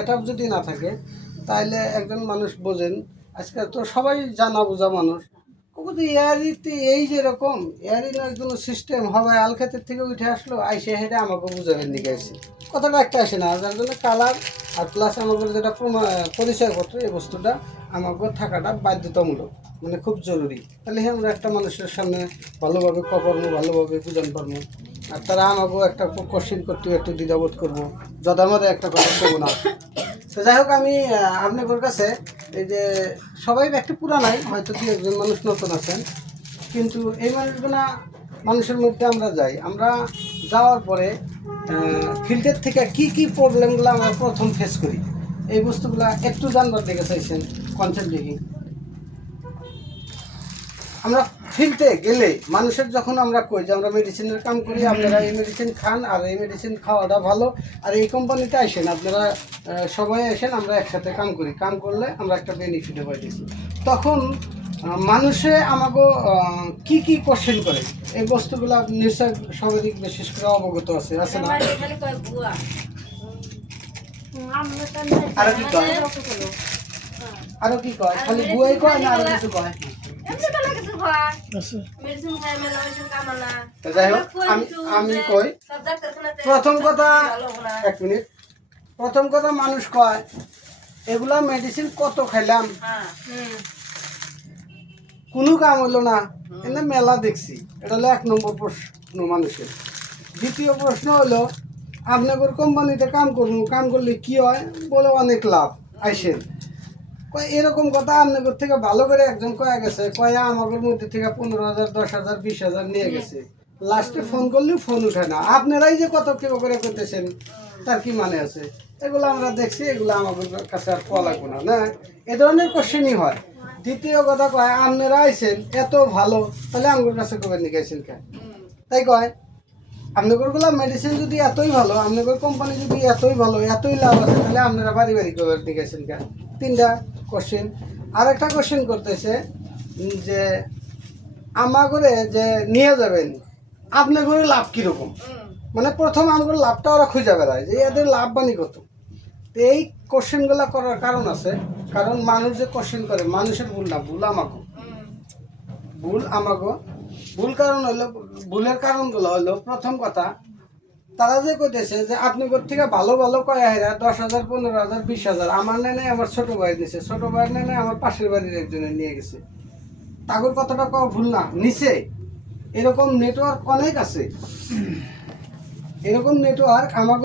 এটা যদি না থাকে তাহলে একজন মানুষ বোঝেন আজকাল তো সবাই জানা বোঝা মানুষ কিন্তু এয়ারিতে এই যেরকম এয়ারি না কোনো সিস্টেম হবে আল ক্ষেতের থেকে উঠে আসলো আইসে হেঁটে আমাকে বুঝাবেন দিকে আসি কথাটা একটা আসে না যার জন্য কালার আর প্লাস আমাকে যেটা পরিচয়পত্র এই বস্তুটা আমাকে থাকাটা বাধ্যতামূলক মানে খুব জরুরি তাহলে আমরা একটা মানুষের সামনে ভালোভাবে কবর্ম ভালোভাবে বুঝান পারবো আর তারা আমাকেও একটা কোশ্চিন করতে একটু দ্বিধাবোধ করবো যদামরে একটা কথা করবো না। তো যাই হোক আমি আপনাদের কাছে এই যে সবাই একটু পুরানাই হয়তো দু একজন মানুষ নতুন আছেন কিন্তু এই মানুষগুলা মানুষের মধ্যে আমরা যাই আমরা যাওয়ার পরে ফিল্ডের থেকে কি কি প্রবলেমগুলো আমরা প্রথম ফেস করি এই বস্তুগুলা একটু জানবার দিকে চাইছেন কনসেপ্ট দেখি আমরা ফিল্ডে গেলে মানুষের যখন আমরা কই যে আমরা মেডিসিনের কাম করি আপনারা এই মেডিসিন খান আর এই মেডিসিন খাওয়াটা ভালো আর এই কোম্পানিতে আসেন আপনারা সবাই আসেন আমরা একসাথে কাম করি কাম করলে আমরা একটা বেনিফিটে পাইতেছি তখন মানুষে আমাকে কি কি কোশ্চেন করে এই বস্তুগুলো নিশ্চয় সবাই বিশেষ করে অবগত আছে না আরো কি কয় খালি বুয়াই কয় না আরো কিছু কয় যাই হোক আমি কই প্রথম কথা এক মিনিট প্রথম কথা মানুষ কয় এগুলা মেডিসিন কত খাইলাম কোনো কাম হলো না এনে মেলা দেখছি এটা হলো 1 নম্বর প্রশ্ন মানুষের। দ্বিতীয় প্রশ্ন হলো আপনাদের কোম্পানিতে কাম করবো কাম করলে কি হয় বলে অনেক লাভ আইসেন এরকম কথা আপনাদের থেকে ভালো করে একজন কয়ে গেছে কয়া আমাদের মধ্যে থেকে 15,000 10,000 20,000 নিয়ে গেছে লাস্টে ফোন করলেও ফোন উঠে না আপনারাই যে কত কেউ করে করতেছেন তার কি মানে আছে এগুলো আমরা দেখছি এগুলো আমাদের কাছে আর কোয়া লাগবে না না এ ধরনের কোশ্চেনই হয়। দ্বিতীয় কথা কয় আপনারা আইসেন এত ভালো তাহলে আমাদের কাছে কবে নিয়ে গেছেন কেন তাই কয় আপনাদেরগুলো মেডিসিন যদি এতই ভালো আপনাদের কোম্পানি যদি এতই ভালো এতই লাভ আছে তাহলে আপনারা বাড়ি বাড়ি কবে নিয়ে গেছেন কেন তিনটা কোশ্চেন। আরেকটা কোশ্চেন করতেছে যে আমাগরে যে নিয়ে যাবেন আপনার ঘরে লাভ কীরকম মানে প্রথম আমার লাভটা ওরা খুঁজে বেড়ায় যে এদের লাভ বানি কত। তো এই কোশ্চেনগুলো করার কারণ আছে কারণ মানুষ যে কোশ্চেন করে মানুষের ভুল না ভুল আমাগো ভুল কারণ হলো ভুলের কারণগুলো হলো প্রথম কথা তারা যে কইতেছে যে আপনি কোথা থেকে ভালো ভালো কয় 10,000 15,000 20,000 আমার নেই আমার ছোট ভাই নিছে ছোট ভাই নেই আমার পাশের বাড়ির একজনের নিয়ে গেছে তাগর কথাটা কওয়া ভুল না নিচে এরকম নেটওয়ার্ক অনেক আছে এরকম নেটওয়ার্ক আমাকে